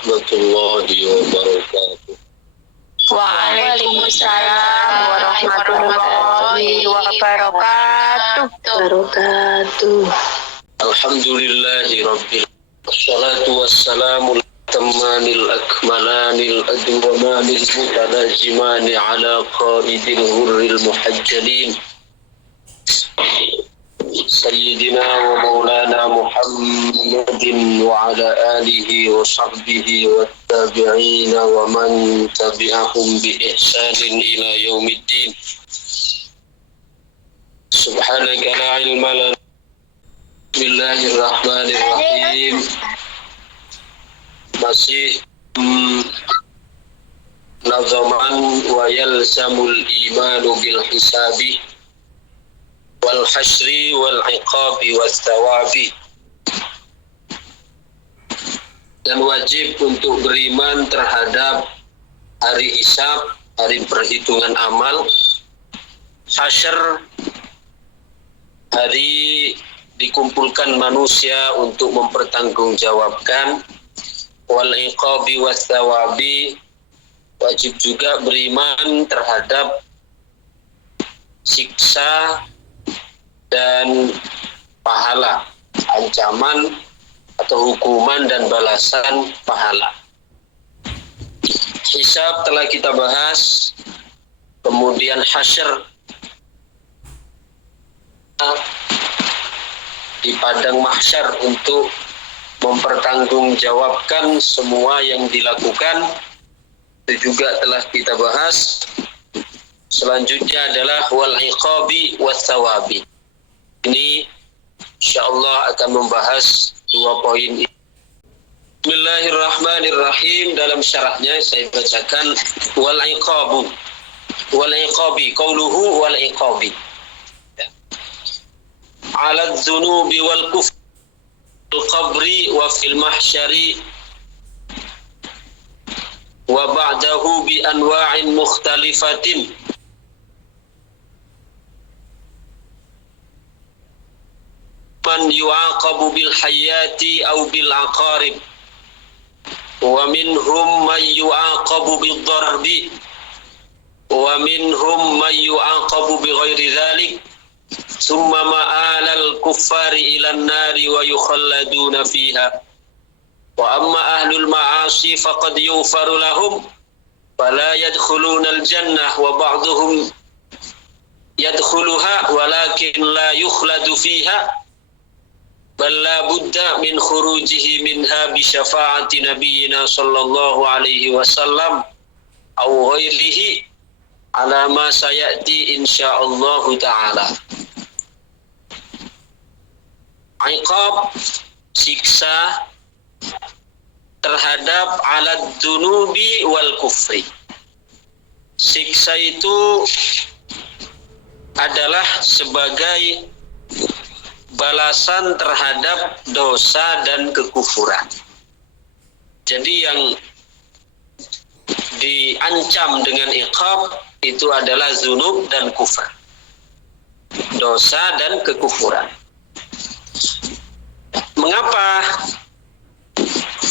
warahmatullahi wabarakatuh. Waalaikumsalam warahmatullahi wabarakatuh. Alhamdulillahi rabbil wassalatu wassalamu tamanil akmalanil adwamanil mutanajimani ala qaidil hurril muhajjalin Sayyidina wa maulana Muhammadin wa ala alihi wa sahbihi wa tabi'ina wa man tabi'ahum bi ihsanin ila yaumiddin. Subhanaka la ilma lana. Bismillahirrahmanirrahim. Masih nazaman wa yalzamul imanu bil hisabi wal hasri wal iqabi was thawabi, dan wajib untuk beriman terhadap hari hisab, hari perhitungan amal, hasyr, hari dikumpulkan manusia untuk mempertanggungjawabkan, wal iqabi was thawabi, wajib juga beriman terhadap siksa dan pahala, ancaman atau hukuman dan balasan pahala. Hisab telah kita bahas, kemudian hasyr di padang mahsyar untuk mempertanggungjawabkan semua yang dilakukan, itu juga telah kita bahas. Selanjutnya adalah wal iqabi was thawabi. Ini insyaallah akan membahas dua poin. Bismillahirrahmanirrahim. Dalam syarahnya saya bacakan wal iqabi qauluhu wal iqabi ala dzunubi wal kufri fil qabri wa fil mahsyari wa ba'dahu bi anwa'in mukhtalifatin man yu'aqabu bil hayati aw bil aqarib wa minhum man yu'aqabu bid darbi wa minhum man yu'aqabu bi ghairi dhalik thumma ma'ala al kuffari ila an-nari wa yukhalladuna fiha wa amma ahlul ma'asi faqad yughfaru lahum fala yadkhuluna al jannah wa ba'duhum yadkhuluha walakin la yukhladu fiha bal la budda min khurujihi minha bi syafaati nabiyyina sallallahu alaihi wasallam aw ghairihi ala ma sayati insyaallah taala. Iqab, siksa terhadap alat dunubi wal kufri. Siksa itu adalah sebagai balasan terhadap dosa dan kekufuran. Jadi yang diancam dengan iqab itu adalah zunub dan kufur, dosa dan kekufuran. Mengapa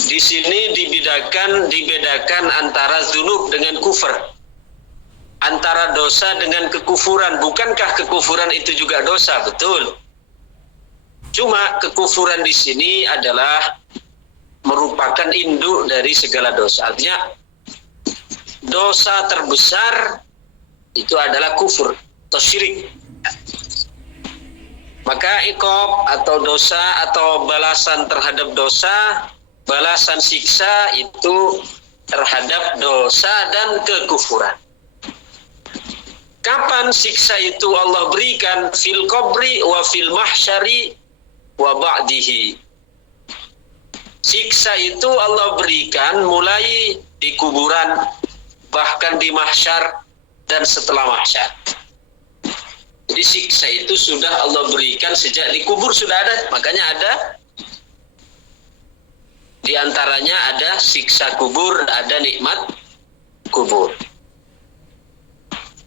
di sini dibedakan antara zunub dengan kufur, antara dosa dengan kekufuran? Bukankah kekufuran itu juga dosa? Betul. Cuma kekufuran di sini adalah merupakan induk dari segala dosa. Artinya dosa terbesar itu adalah kufur atau syirik. Maka iqab atau dosa atau balasan terhadap dosa, balasan siksa itu terhadap dosa dan kekufuran. Kapan siksa itu Allah berikan? Fil qabri wa fil mahsyari wa ba'dihi. Siksa itu Allah berikan mulai di kuburan, bahkan di mahsyar dan setelah mahsyar. Jadi siksa itu sudah Allah berikan sejak di kubur sudah ada. Makanya ada di antaranya ada siksa kubur, ada nikmat kubur.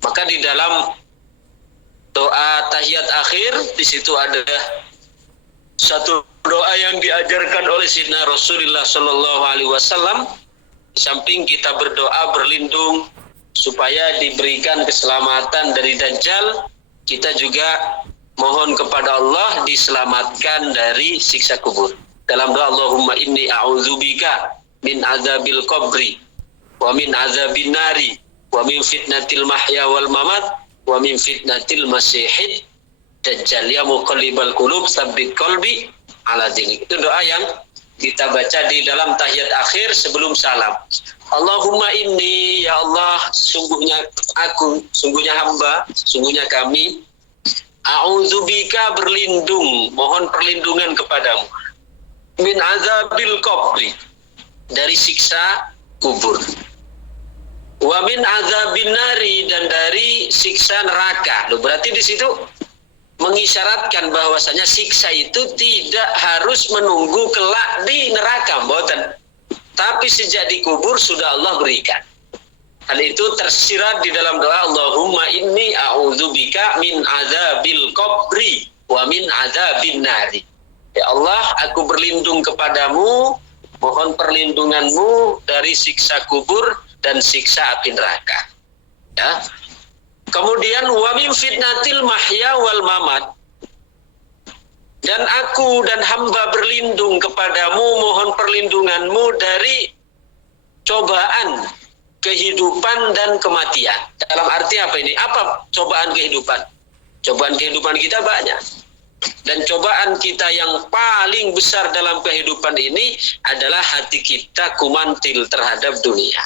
Maka di dalam doa tahiyat akhir di situ ada satu doa yang diajarkan oleh Sayyidina Rasulullah Sallallahu Alaihi Wasallam. Samping kita berdoa berlindung supaya diberikan keselamatan dari Dajjal, kita juga mohon kepada Allah diselamatkan dari siksa kubur. Dalam doa Allahumma inni a'udzubika min azabil qabri wa min azabin nari wa min fitnatil mahya wal mamat wa min fitnatil masihid dajjal ya muqallibal qulub tsabbit qalbi ala dinik. Itu doa yang kita baca di dalam tahiyat akhir sebelum salam. Allahumma inni, ya Allah, sungguhnya aku, sungguhnya hamba, sungguhnya kami, a'udzubika berlindung, mohon perlindungan kepadamu, min azabil qabri, dari siksa kubur, wa min azabin nari, dan dari siksa neraka. Loh, berarti di situ mengisyaratkan bahwasanya siksa itu tidak harus menunggu kelak di neraka, mboten. Tapi sejak di kubur sudah Allah berikan. Hal itu tersirat di dalam doa Allahumma inni a'udzubika min azabil qabri wa min azabin nari. Ya Allah, aku berlindung kepadamu, mohon perlindunganmu dari siksa kubur dan siksa api neraka. Ya. Kemudian wa min fitnatil mahya wal mamat, dan aku dan hamba berlindung kepadamu, mohon perlindunganmu dari cobaan kehidupan dan kematian. Dalam arti apa ini? Apa cobaan kehidupan? Cobaan kehidupan kita banyak. Dan cobaan kita yang paling besar dalam kehidupan ini adalah hati kita kumantil terhadap dunia.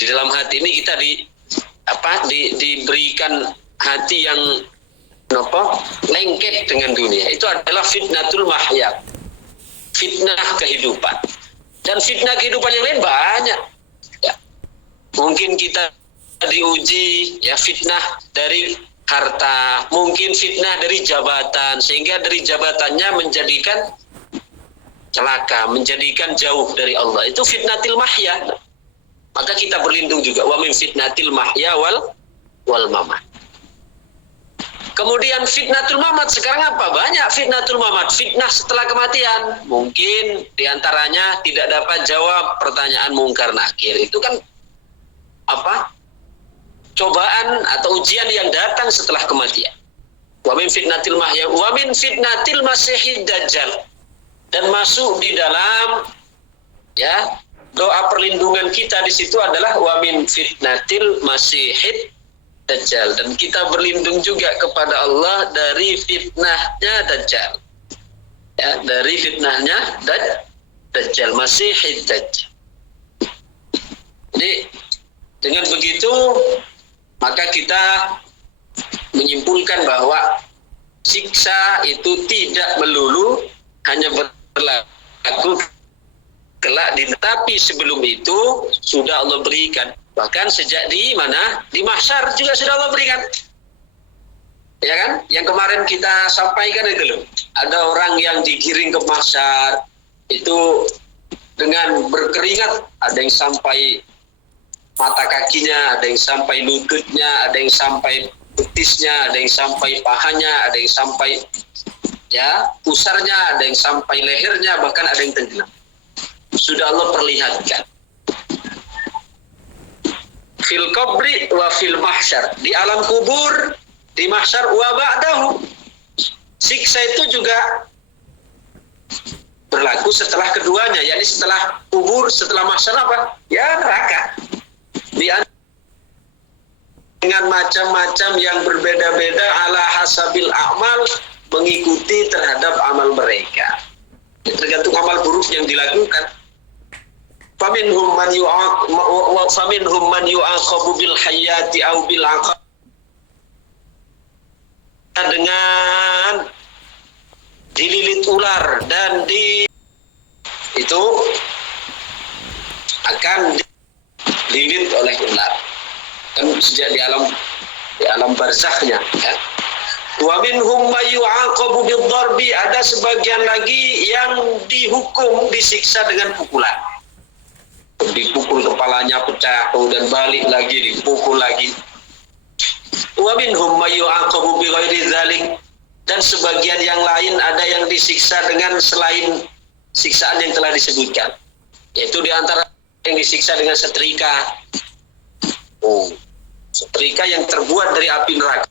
Di dalam hati ini kita diberikan hati yang lengket dengan dunia. Itu adalah fitnatul mahya, fitnah kehidupan. Dan fitnah kehidupan yang lain banyak. Ya. Mungkin kita diuji, ya, fitnah dari harta, mungkin fitnah dari jabatan, sehingga dari jabatannya menjadikan celaka, menjadikan jauh dari Allah. Itu fitnatil mahya. Maka kita berlindung juga wa min fitnatil mahya wal mamat. Kemudian fitnatul mamat, sekarang apa? Banyak fitnatul mamat, fitnah setelah kematian. Mungkin diantaranya tidak dapat jawab pertanyaan mungkar nakir. Itu kan cobaan atau ujian yang datang setelah kematian. Wa min fitnatil mahya wa min fitnatil masihid dajjal. Dan masuk di dalam, ya, doa perlindungan kita di situ adalah wa min fitnatil masihid dajjal, dan kita berlindung juga kepada Allah dari fitnahnya dajjal. Ya, dari fitnahnya dajjal, masihid dajjal. Jadi dengan begitu maka kita menyimpulkan bahwa siksa itu tidak melulu hanya berlaku kelak, tapi sebelum itu sudah Allah berikan. Bahkan sejak di mana? Di mahsyar juga sudah Allah berikan. Ya kan? Yang kemarin kita sampaikan itu loh. Ada orang yang digiring ke mahsyar itu dengan berkeringat, ada yang sampai mata kakinya, ada yang sampai lututnya, ada yang sampai betisnya, ada yang sampai pahanya, ada yang sampai, ya, pusarnya, ada yang sampai lehernya, bahkan ada yang tenggelam. Sudah Allah perlihatkan. Fil qabri wa fil mahsyar, di alam kubur, di mahsyar, wa ba'dahu. Siksa itu juga berlaku setelah keduanya, yakni setelah kubur, setelah mahsyar apa? Ya, neraka. Dengan macam-macam yang berbeda-beda ala hasabil a'mal, mengikuti terhadap amal mereka. Tergantung amal buruk yang dilakukan. Faminhum man yu'aqabu bil hayati au bil aqab, dengan dililit ular dan itu akan dililit oleh ular, kan sejak di alam barzakhnya, ya. Wa minhum may yu'aqabu bid darbi, ada sebagian lagi yang dihukum, disiksa dengan pukulan. Dipukul kepalanya pecah, kemudian balik lagi dipukul lagi. Wa minhum may yu'aqabu bi ghairi dzalik, dan sebagian yang lain ada yang disiksa dengan selain siksaan yang telah disebutkan, yaitu diantara yang disiksa dengan setrika. Setrika yang terbuat dari api neraka.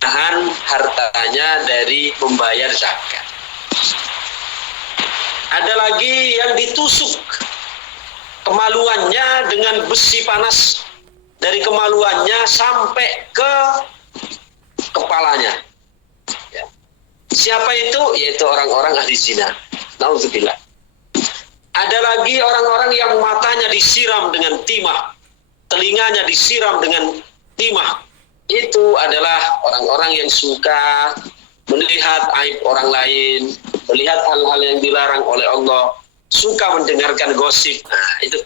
Tahan hartanya dari membayar zakat. Ada lagi yang ditusuk kemaluannya dengan besi panas, dari kemaluannya sampai ke kepalanya. Ya. Siapa itu? Yaitu orang-orang ahli zina. Nauzubillah. Ada lagi orang-orang yang matanya disiram dengan timah, telinganya disiram dengan timah. Itu adalah orang-orang yang suka melihat aib orang lain, melihat hal-hal yang dilarang oleh Allah, suka mendengarkan gosip. Nah, itu.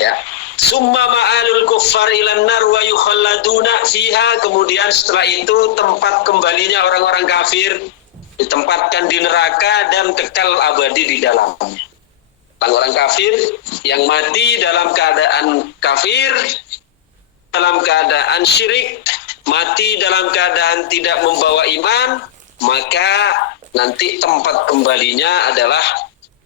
Ya. Summa ma'alul kuffar ilan nar wa yukhalladuna fiha. Kemudian setelah itu tempat kembalinya orang-orang kafir ditempatkan di neraka dan kekal abadi di dalamnya. Orang-orang kafir yang mati dalam keadaan kafir, dalam keadaan syirik, mati dalam keadaan tidak membawa iman, maka nanti tempat kembalinya adalah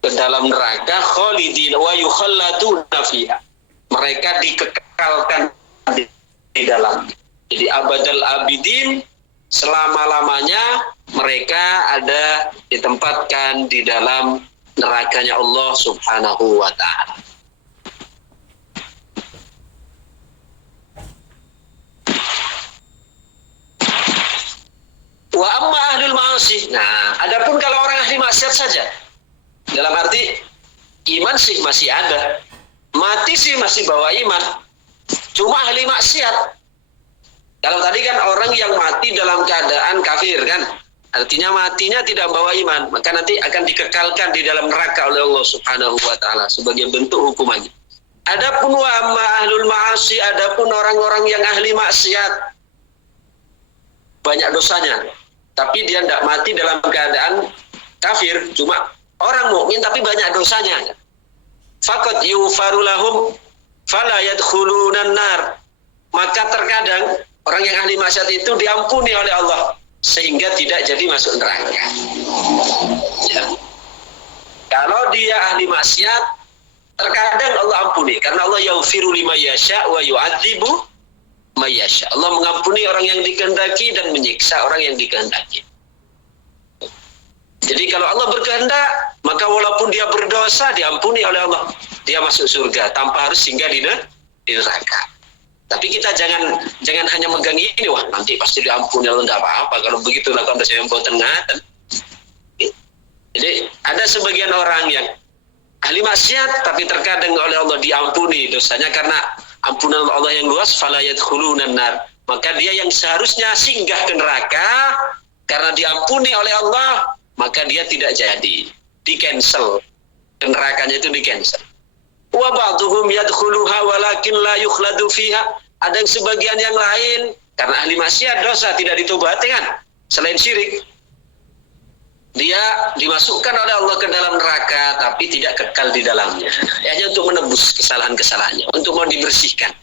ke dalam neraka, khalidin wa yukhalladuna fiha. Mereka dikekalkan di dalam. Jadi abadal abidin, selama-lamanya mereka ada ditempatkan di dalam nerakanya Allah Subhanahu wa ta'ala. Wa amma ahlul ma'asi. Nah, adapun kalau orang ahli maksiat saja, dalam arti iman sih masih ada, mati sih masih bawa iman, cuma ahli maksiat. Kalau tadi kan orang yang mati dalam keadaan kafir kan, artinya matinya tidak bawa iman, maka nanti akan dikekalkan di dalam neraka oleh Allah Subhanahu wa ta'ala sebagai bentuk hukumannya. Adapun wa amma ahlul ma'asi, adapun orang-orang yang ahli maksiat, banyak dosanya, tapi dia tidak mati dalam keadaan kafir, cuma orang mukmin tapi banyak dosanya. Faqad yufaru lahum fala yadkhulunan nar. Maka terkadang orang yang ahli maksiat itu diampuni oleh Allah sehingga tidak jadi masuk neraka. Ya. Kalau dia ahli maksiat, terkadang Allah ampuni karena Allah yaghfiru liman yasha wa yu'adzibu mayasya. Allah mengampuni orang yang dikehendaki dan menyiksa orang yang dikehendaki. Jadi kalau Allah berkehendak, maka walaupun dia berdosa diampuni oleh Allah, dia masuk surga tanpa harus singgah di neraka. Tapi kita jangan hanya megang ini, wah nanti pasti diampuni Allah, tidak apa-apa kalau begitu lakukan dosa yang boten ngaten. Jadi ada sebagian orang yang ahli maksiat tapi terkadang oleh Allah diampuni dosanya karena ampunan Allah yang luas, fala yadkhulunan nar. Maka dia yang seharusnya singgah ke neraka karena diampuni oleh Allah, maka dia tidak jadi, di-cancel. Nerakanya itu di-cancel. Wa ba'dhum yadkhuluha walakin la yukhladu fiha. Ada yang sebagian yang lain karena ahli maksiat dosa tidak ditobati kan, selain syirik, dia dimasukkan oleh Allah ke dalam neraka tapi tidak kekal di dalamnya. Hanya untuk menebus kesalahan-kesalahannya, untuk mau dibersihkan.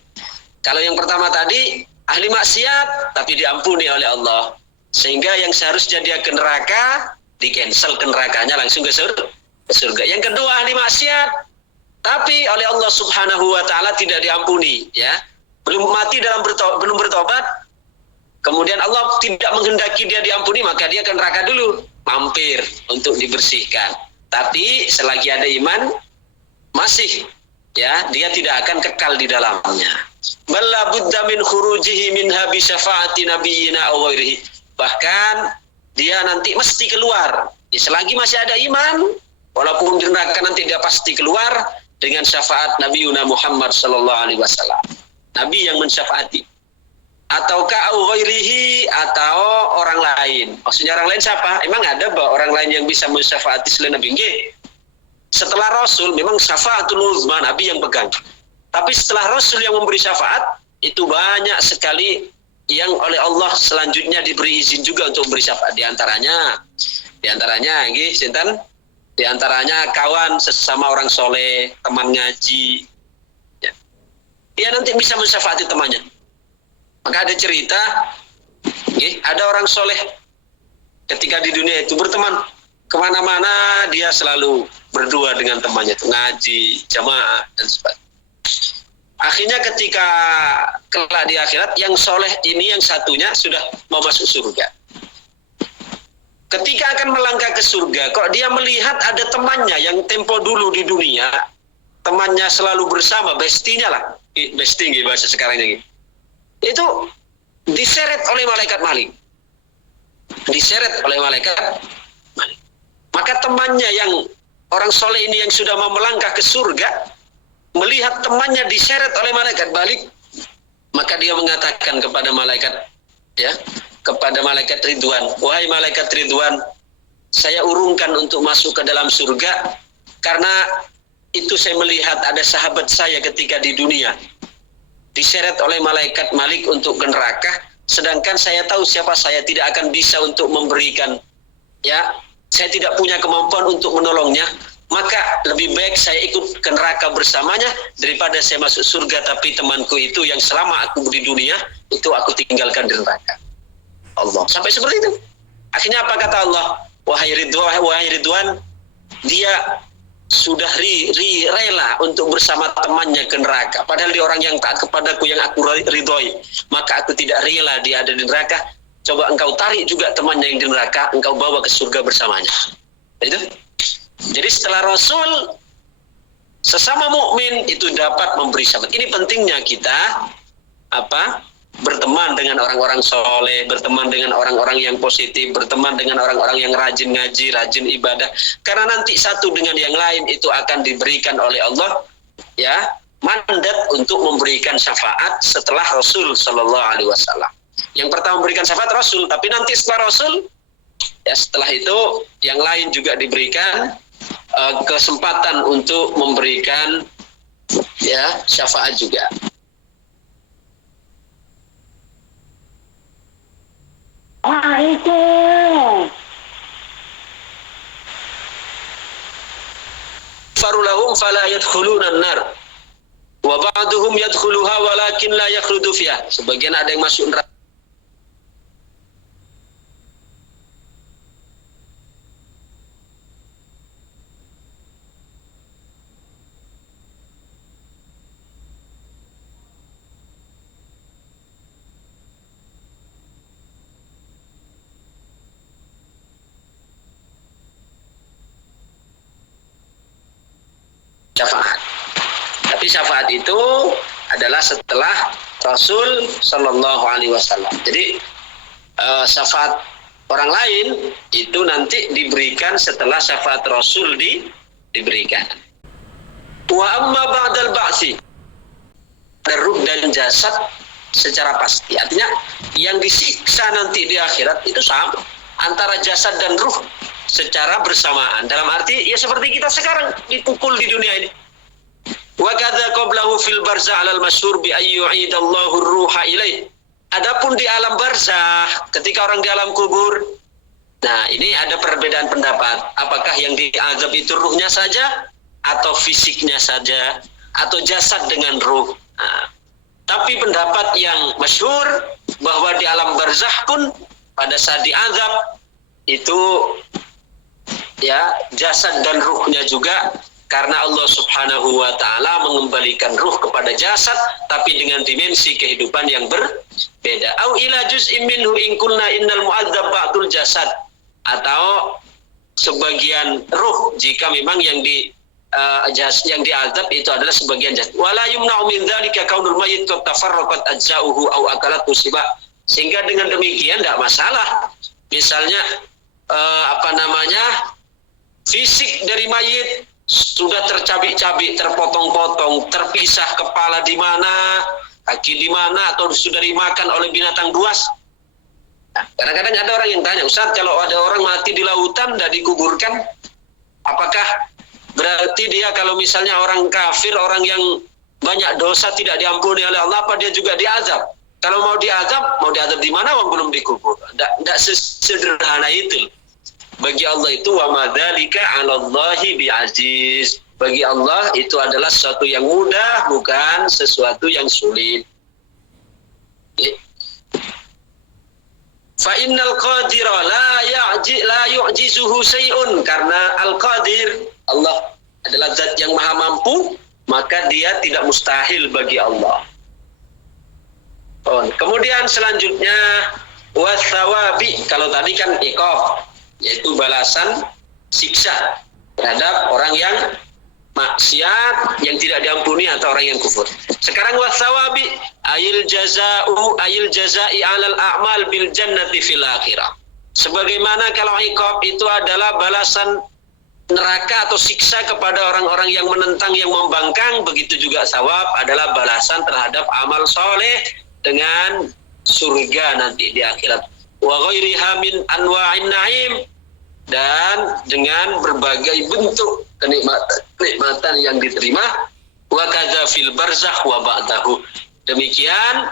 Kalau yang pertama tadi ahli maksiat tapi diampuni oleh Allah, sehingga yang seharusnya dia ke neraka di-cancel ke nerakanya langsung ke surga. Yang kedua ahli maksiat tapi oleh Allah Subhanahu wa ta'ala tidak diampuni, ya. Belum mati belum bertobat. Kemudian Allah tidak menghendaki dia diampuni, maka dia ke neraka dulu, mampir untuk dibersihkan. Tapi selagi ada iman masih, ya, dia tidak akan kekal di dalamnya. Balla budda min khurujihi minha bi syafaati nabiyyina aw ghairihi. Bahkan dia nanti mesti keluar. Ya, selagi masih ada iman, walaupun di neraka nanti dia pasti keluar dengan syafaat Nabi Muhammad sallallahu alaihi wasallam. Nabi yang mensyafaati. Ataukah au ghairihi, atau orang lain. Maksudnya orang lain siapa? Emang ada orang lain yang bisa mensyafaati selain Nabi? Nggih. Setelah Rasul memang syafaatul uzma Nabi yang pegang. Tapi setelah Rasul yang memberi syafaat, itu banyak sekali yang oleh Allah selanjutnya diberi izin juga untuk memberi syafaat. Di antaranya nggih sinten? Di antaranya kawan sesama orang soleh, teman ngaji. Ya. Dia nanti bisa mensyafaati temannya. Maka ada cerita, ada orang soleh ketika di dunia itu berteman. Kemana-mana dia selalu berdua dengan temannya, ngaji, jamaah, dan sebagainya. Akhirnya ketika kelak di akhirat, yang soleh ini yang satunya sudah mau masuk surga. Ketika akan melangkah ke surga, kok dia melihat ada temannya yang tempo dulu di dunia, temannya selalu bersama, bestinya lah, bestie bahasa sekarang ini. Itu diseret oleh malaikat maling. Diseret oleh malaikat maling. Maka temannya yang orang soleh ini yang sudah mau melangkah ke surga, melihat temannya diseret oleh malaikat balik, maka dia mengatakan kepada malaikat, kepada malaikat Ridwan, wahai malaikat Ridwan, saya urungkan untuk masuk ke dalam surga karena itu saya melihat ada sahabat saya ketika di dunia diseret oleh malaikat Malik untuk ke neraka, sedangkan saya tahu siapa saya tidak akan bisa untuk memberikan, saya tidak punya kemampuan untuk menolongnya. Maka lebih baik saya ikut ke neraka bersamanya daripada saya masuk surga tapi temanku itu yang selama aku di dunia itu aku tinggalkan di neraka. Allah. Sampai seperti itu. Akhirnya apa kata Allah? Wahai Ridwan, dia sudah rela untuk bersama temannya ke neraka. Padahal dia orang yang taat kepadaku yang aku ridhoi. Maka aku tidak rela dia ada di neraka. Coba engkau tarik juga temannya yang di neraka, engkau bawa ke surga bersamanya. Itu. Jadi setelah Rasul, sesama mukmin itu dapat memberi syafaat. Ini pentingnya kita berteman dengan orang-orang soleh, berteman dengan orang-orang yang positif, berteman dengan orang-orang yang rajin ngaji, rajin ibadah. Karena nanti satu dengan yang lain itu akan diberikan oleh Allah, mandat untuk memberikan syafaat setelah Rasul Shallallahu Alaihi Wasallam. Yang pertama memberikan syafaat Rasul, tapi nanti setelah Rasul, setelah itu yang lain juga diberikan kesempatan untuk memberikan syafaat juga. Farulahum fala yadkhuluna an-nar wa ba'duhum yadkhuluha walakin la yakhludu fiha. Sebagian ada yang masuk neraka. Syafaat. Tapi syafaat itu adalah setelah Rasul Shallallahu Alaihi Wasallam. Jadi syafaat orang lain itu nanti diberikan setelah syafaat Rasul diberikan. Wa amma ba'dal ba'si, ruh dan jasad secara pasti. Artinya yang disiksa nanti di akhirat itu sama antara jasad dan ruh secara bersamaan. Dalam arti seperti kita sekarang dipukul di dunia ini. Wa kadza qablahu fil barzah 'alal masyhur bi ayyu'idallahu ar-ruha ilaih. Adapun di alam barzah, ketika orang di alam kubur, nah ini ada perbedaan pendapat. Apakah yang diazab itu ruhnya saja atau fisiknya saja atau jasad dengan ruh. Nah, tapi pendapat yang masyhur bahwa di alam barzah pun pada saat diazab itu jasad dan ruhnya juga, karena Allah Subhanahu wa taala mengembalikan ruh kepada jasad tapi dengan dimensi kehidupan yang berbeda. Au ila juz'in minhu in kunna innal mu'adzab ba'dul jasad, atau sebagian ruh jika memang yang diazab itu adalah sebagian jasad. Wala yumna'u min dzalika kaunul mayyit qad tafarraqat ajza'uhu aw akalat musibah. Sehingga dengan demikian tidak masalah. Misalnya fisik dari mayit sudah tercabik-cabik, terpotong-potong, terpisah kepala di mana, kaki di mana, atau sudah dimakan oleh binatang buas. Nah, kadang-kadang ada orang yang tanya, Ustaz, kalau ada orang mati di lautan dan dikuburkan, apakah berarti dia kalau misalnya orang kafir, orang yang banyak dosa tidak diampuni oleh Allah, apa dia juga diazab? Kalau mau diazab di mana? Belum dikubur. Tidak sesederhana itu. Bagi Allah itu wa madzalika 'alallahi bi'aziz. Bagi Allah itu adalah sesuatu yang mudah, bukan sesuatu yang sulit. Fa innal qadira la yu'jizuhu syai'un, karena al-qadir Allah adalah zat yang maha mampu, maka dia tidak mustahil bagi Allah. Kemudian selanjutnya wasawabi, kalau tadi kan iqab, yaitu balasan siksa terhadap orang yang maksiat, yang tidak diampuni atau orang yang kufur. Sekarang wasawabi ayil jazai 'alal a'mal bil jannati fil akhirah. Sebagaimana kalau iqab itu adalah balasan neraka atau siksa kepada orang-orang yang menentang, yang membangkang, begitu juga sawab adalah balasan terhadap amal soleh dengan surga nanti di akhirat. Wa ghairiha min anwa'in na'im, dan dengan berbagai bentuk kenikmatan yang diterima. Wa kadza fil barzakh wa ba'dahu. Demikian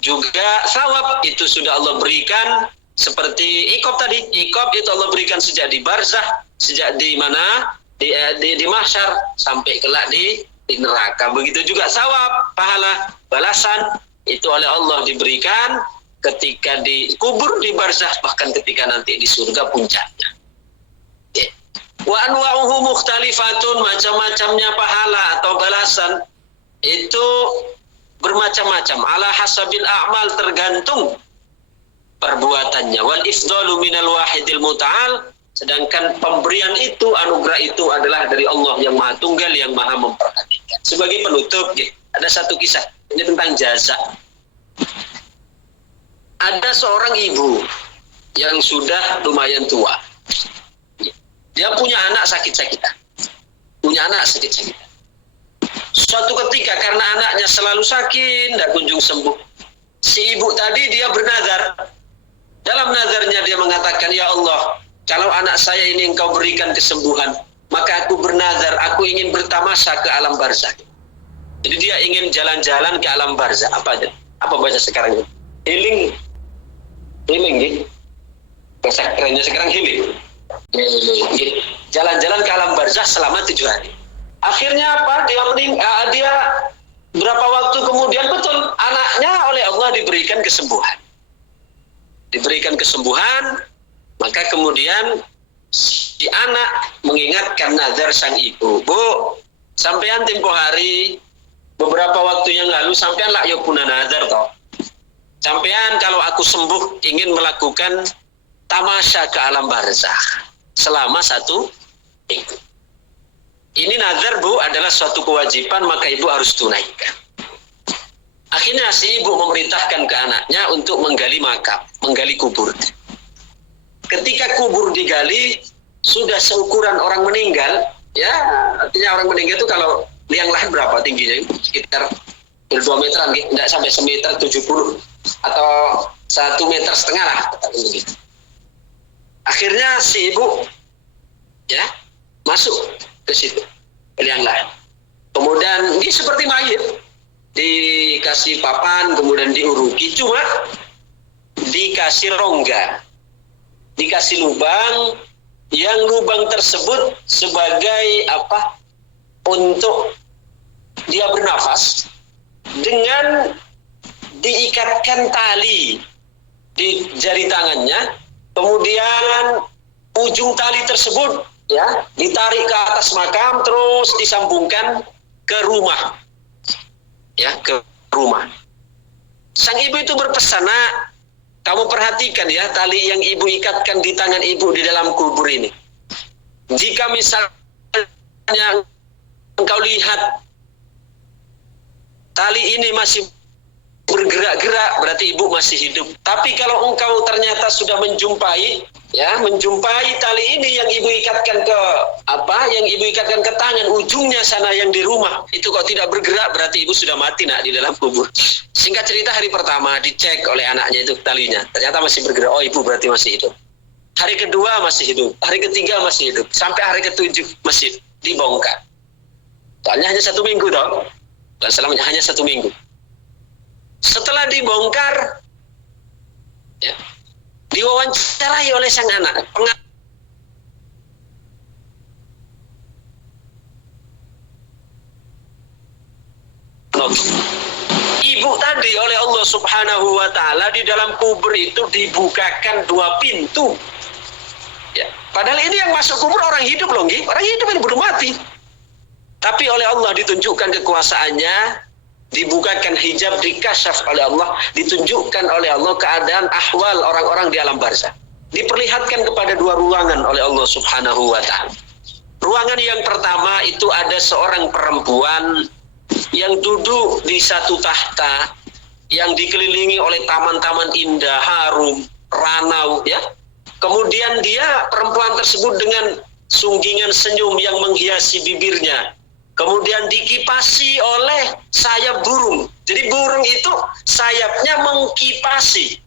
juga sawab itu sudah Allah berikan seperti iqab tadi. Iqab itu Allah berikan sejak di barzakh, sejak di mana di mahsyar sampai kelak di neraka. Begitu juga sawab, pahala, balasan itu oleh Allah diberikan ketika dikubur di barzakh, bahkan ketika nanti di surga puncaknya. Wa anwa'uhu mukhtalifatun, macam-macamnya pahala atau balasan itu bermacam-macam. Ala hasabil a'mal, tergantung perbuatannya. Wal ifdalu minal wahidil muta'al, sedangkan pemberian itu, anugerah itu adalah dari Allah yang maha tunggal, yang maha memperhatikan. Sebagai penutup, ada satu kisah ini tentang jaza. Ada seorang ibu yang sudah lumayan tua. Dia punya anak sakit-sakitan. Suatu ketika karena anaknya selalu sakit, tidak kunjung sembuh, si ibu tadi dia bernazar. Dalam nazarnya dia mengatakan, ya Allah, kalau anak saya ini engkau berikan kesembuhan, maka aku bernazar, aku ingin bertamasya ke alam barzakh. Jadi dia ingin jalan-jalan ke alam barzakh. Apa bahasa sekarang ini? Healing gitu. Bahasa kerennya sekarang healing. Jalan-jalan ke alam barzakh selama 7 hari. Akhirnya apa? Dia berapa waktu kemudian, betul, anaknya oleh Allah diberikan kesembuhan. Maka kemudian si anak mengingatkan nazar sang ibu. Bu, sampean tempo hari beberapa waktu yang lalu sampean lah yo punah nazar toh. Sampean kalau aku sembuh ingin melakukan tamasya ke alam barzakh selama 1 minggu. Ini nazar, Bu, adalah suatu kewajiban, maka ibu harus tunaikan. Akhirnya si ibu memerintahkan ke anaknya untuk menggali makam, menggali kubur. Ketika kubur digali, sudah seukuran orang meninggal, ya, artinya orang meninggal itu kalau liang lahat berapa tingginya? Sekitar 2 meteran, tidak sampai 1,70 meter atau 1,5 meter lah. Akhirnya si ibu ya masuk ke situ, ke liang lahat. Kemudian ini seperti mayit, dikasih papan, kemudian diuruki, cuma dikasih rongga, dikasih lubang, yang lubang tersebut sebagai apa? Untuk dia bernafas, dengan diikatkan tali di jari tangannya, kemudian ujung tali tersebut ya ditarik ke atas makam, terus disambungkan ke rumah. Ya, ke rumah. Sang ibu itu berpesan, nak, kamu perhatikan ya tali yang ibu ikatkan di tangan ibu di dalam kubur ini. Jika misalnya engkau lihat tali ini masih bergerak-gerak, berarti ibu masih hidup. Tapi kalau engkau ternyata sudah menjumpai tali ini yang ibu ikatkan ke tangan, ujungnya sana yang di rumah, itu kok tidak bergerak, berarti ibu sudah mati, nak, di dalam kubur. Singkat cerita, hari pertama dicek oleh anaknya itu talinya, ternyata masih bergerak. Oh, ibu berarti masih hidup. Hari kedua masih hidup, hari ketiga masih hidup, sampai hari ke-7 masih dibongkar. Soalnya hanya 1 minggu dong, dan selamanya hanya 1 minggu. Setelah dibongkar, ya, diwawancarai oleh sang anak, Ibu tadi oleh Allah Subhanahu wa Ta'ala di dalam kubur itu dibukakan 2 pintu. Ya, padahal ini yang masuk kubur orang hidup loh, orang hidup ini belum mati. Tapi oleh Allah ditunjukkan kekuasaannya, dibukakan hijab, dikasyaf oleh Allah, ditunjukkan oleh Allah keadaan ahwal orang-orang di alam barzakh. Diperlihatkan kepada 2 ruangan oleh Allah Subhanahu wa Ta'ala. Ruangan yang pertama itu ada seorang perempuan yang duduk di satu tahta yang dikelilingi oleh taman-taman indah, harum, ranau, ya. Kemudian perempuan tersebut dengan sunggingan senyum yang menghiasi bibirnya. Kemudian dikipasi oleh sayap burung. Jadi burung itu sayapnya mengkipasi.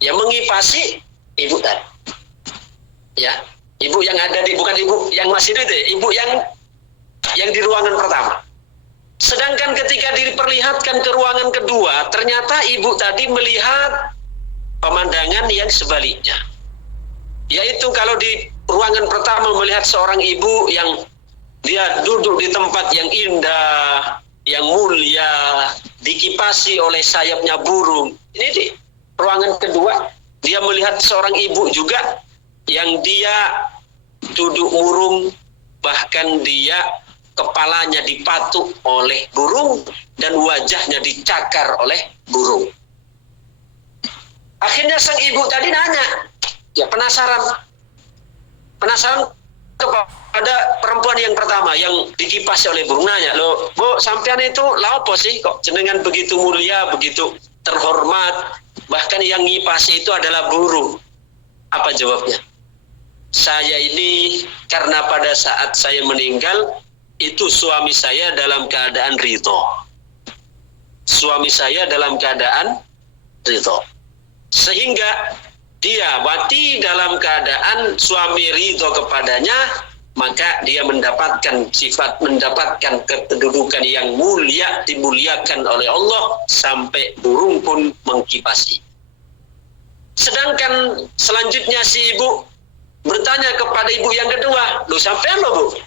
Ya, mengipasi ibu tadi. Ya, ibu yang ada bukan ibu yang masih itu, ibu yang di ruangan pertama. Sedangkan ketika diperlihatkan ke ruangan kedua, ternyata ibu tadi melihat pemandangan yang sebaliknya. Yaitu kalau di ruangan pertama melihat seorang ibu yang dia duduk di tempat yang indah, yang mulia, dikipasi oleh sayapnya burung. Ini di ruangan kedua, dia melihat seorang ibu juga yang dia duduk murung, bahkan dia kepalanya dipatuk oleh burung dan wajahnya dicakar oleh burung. Akhirnya sang ibu tadi nanya, ya penasaran kepada perempuan yang pertama yang dikipasi oleh burung, nanya, "Loh, Bu, sampean itu laopo sih kok jenengan begitu mulia, begitu terhormat, bahkan yang ngipasi itu adalah burung?" Apa jawabnya? "Saya ini karena pada saat saya meninggal itu suami saya dalam keadaan ridho. Suami saya dalam keadaan ridho. Sehingga dia mati dalam keadaan suami ridho kepadanya, maka dia mendapatkan kedudukan yang mulia, dimuliakan oleh Allah, sampai burung pun mengkipasi." Sedangkan selanjutnya si ibu bertanya kepada ibu yang kedua, "Loh, sampean loh, Bu?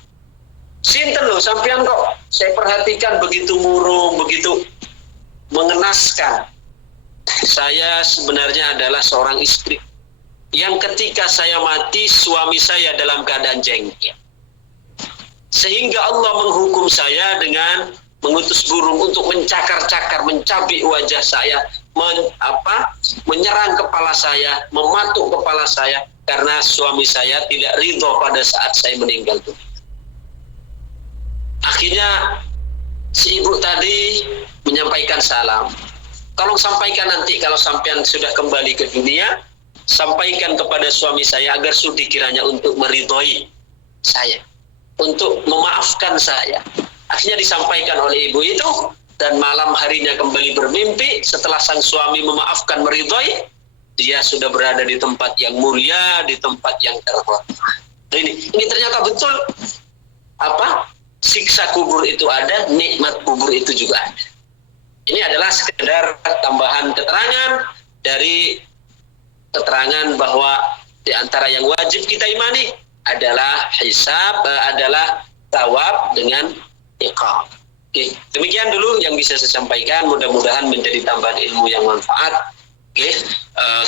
Sinten loh sampean kok saya perhatikan begitu murung, begitu mengenaskan. Saya sebenarnya adalah seorang istri yang ketika saya mati suami saya dalam keadaan jengkel. Sehingga Allah menghukum saya dengan mengutus burung untuk mencakar-cakar, mencabik wajah saya, menyerang kepala saya, mematuk kepala saya karena suami saya tidak ridho pada saat saya meninggal dunia." Akhirnya si ibu tadi menyampaikan salam. "Tolong sampaikan nanti kalau sampean sudah kembali ke dunia, sampaikan kepada suami saya agar sudi kiranya untuk meridhoi saya, untuk memaafkan saya." Akhirnya disampaikan oleh ibu itu, dan malam harinya kembali bermimpi setelah sang suami memaafkan, meridhoi, dia sudah berada di tempat yang mulia, di tempat yang terhormat. Ini ternyata betul siksa kubur itu ada, nikmat kubur itu juga ada. Ini adalah sekedar tambahan keterangan dari keterangan bahwa di antara yang wajib kita imani adalah hisab, adalah thawab dengan iqab. Oke, demikian dulu yang bisa saya sampaikan, mudah-mudahan menjadi tambahan ilmu yang manfaat. Oke,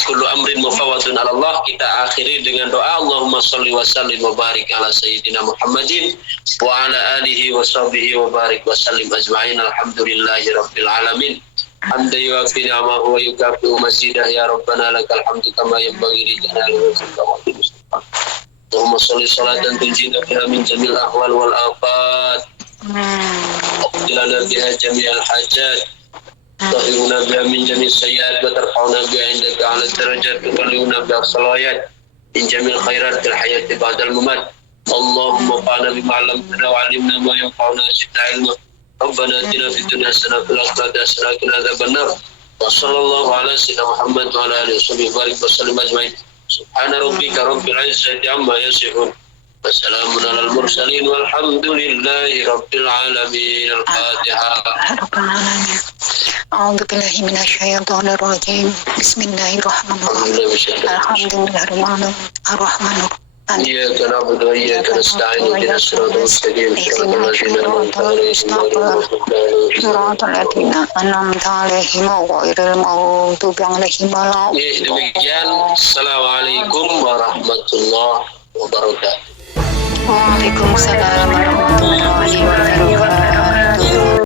kullu amrin mufawwadun 'ala Allah. Kita akhiri dengan doa, Allahumma shalli wa sallim wa barik ala sayyidina Muhammadin wa ala alihi wa sahbihi wa barik wa sallim ajma'in. Alhamdulillahi rabbil alamin. Hamdan yuwafi ni'amahu wa yukafi'u mazidah, ya rabbana lakal hamdu kama yanbaghi li jalali wajhika wa li sultanik. Allahumma shalli salatan tunjina biha min jamil ahwal wal afat. Qilana biha jami'al hajat. Tahiruna biha min jami' sayyiat wa tarfa'una biha indaka 'ala darajat wa tuballighuna biha salawat min jami'il khairat fil hayati ba'dal mamat. Allahumma fa'alna bima 'allamtana wa 'allimna ma yanfa'una zidna ilma. Rabbana atina fid dunya hasanatan wa fil akhirati hasanatan wa qina adzabannar. Wa sallallahu ala sayyidina Muhammad wa ala alihi wa sallam ajma'in. Subhana rabbika rabbil 'izzati 'amma yasifun. Wassalamun alal mursalin walhamdulillahi rabbil alamin. Al-Fatihah. A'udzu billahi minasyaitonir rajim. Bismillahirrahmanirrahim. Alhamdulillahirabbil alamin. Arrahmanir إياك نعبد وإياك نستعين اهدنا الصراط المستقيم صراط الذين أنعمت عليهم غير المغضوب عليهم صراط الذين أنعمت عليهم غير المغضوب عليهم ولا demikian. Assalamualaikum warahmatullahi wabarakatuh. Waalaikumsalam warahmatullahi wabarakatuh.